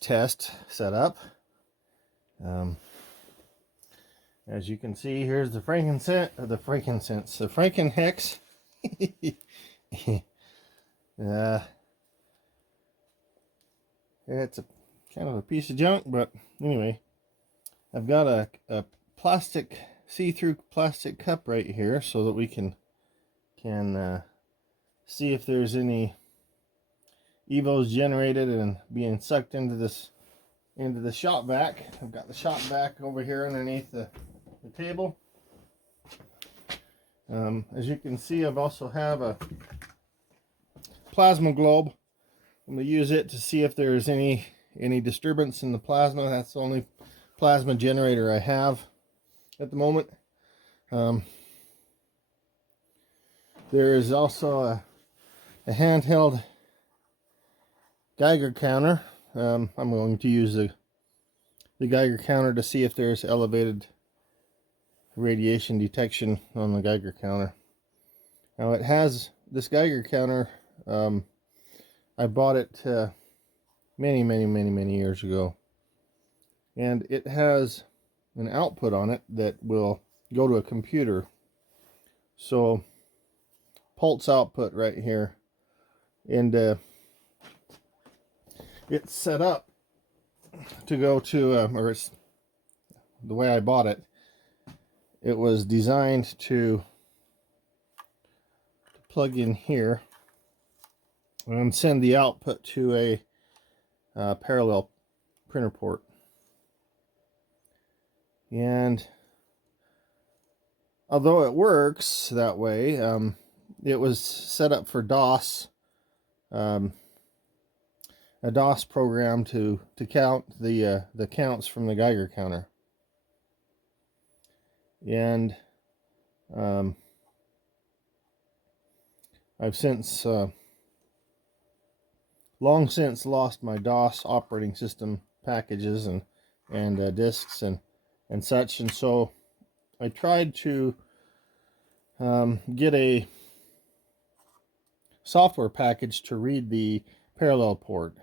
test set up. As you can see, here's the Frankenhexe. It's a kind of a piece of junk, but anyway, I've got a plastic, see-through plastic cup right here so that we can see if there's any evos generated and being sucked into the shop vac. I've got the shop vac over here underneath the table. As you can see, I've also have a plasma globe. I'm going to use it to see if there's any disturbance in the plasma. That's the only plasma generator I have at the moment. There is also a handheld Geiger counter. I'm going to use the Geiger counter to see if there's elevated radiation detection on the Geiger counter. Now it has this Geiger counter. I bought it many years ago, and it has an output on it that will go to a computer. So pulse output right here, and it's set up to go to or it's the way I bought it. It was designed to plug in here and send the output to a parallel printer port. And although it works that way, it was set up for DOS, a DOS program to count the counts from the Geiger counter. And I've since long since lost my DOS operating system packages and disks and such, and so I tried to get a software package to read the parallel port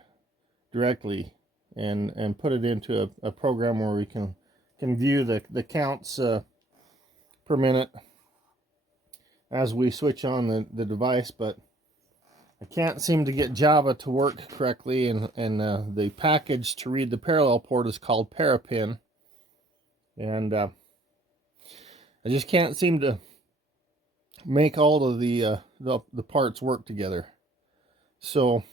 directly and put it into a program where we can view the counts per minute as we switch on the device. But I can't seem to get Java to work correctly, and the package to read the parallel port is called Parapin, and I just can't seem to make all of the parts work together. So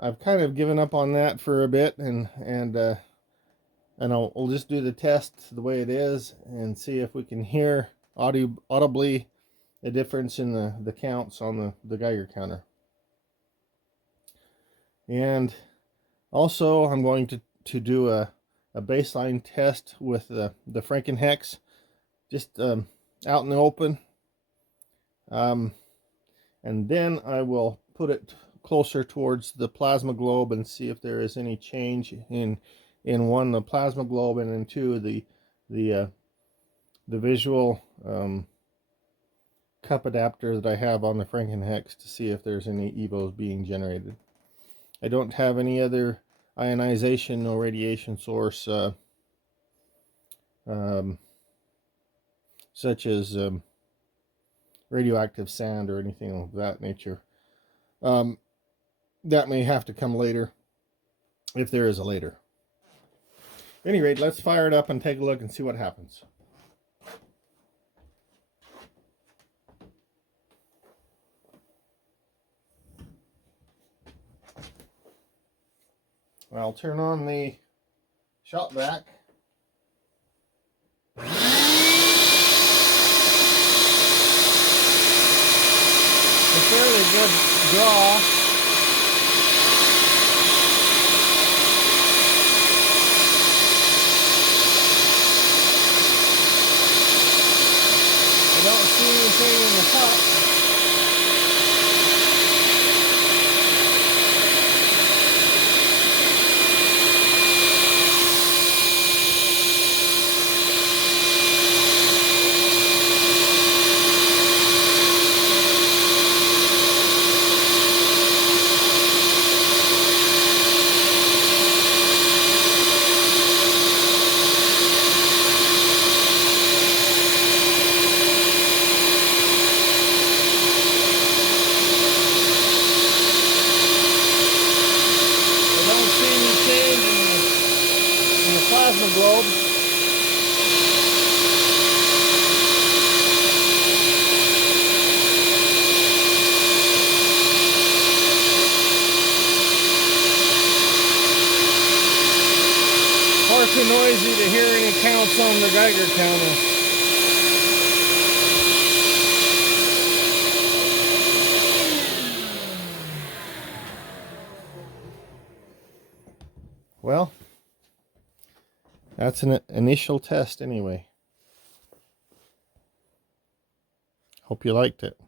I've kind of given up on that for a bit, and I'll just do the test the way it is and see if we can hear audibly a difference in the counts on the Geiger counter. And also I'm going to do a baseline test with the Frankenhexe, just out in the open, and then I will put it closer towards the plasma globe and see if there is any change in one, the plasma globe, and in two, the visual cup adapter that I have on the Frankenhexe, to see if there's any evos being generated. I don't have any other ionization or radiation source such as radioactive sand or anything of that nature. That may have to come later, if there is a later. At any rate, let's fire it up and take a look and see what happens. I'll turn on the shop vac. A fairly good draw. I don't see anything in the cup. noisy to hear any counts on the Geiger counter. Well, that's an initial test anyway. Hope you liked it.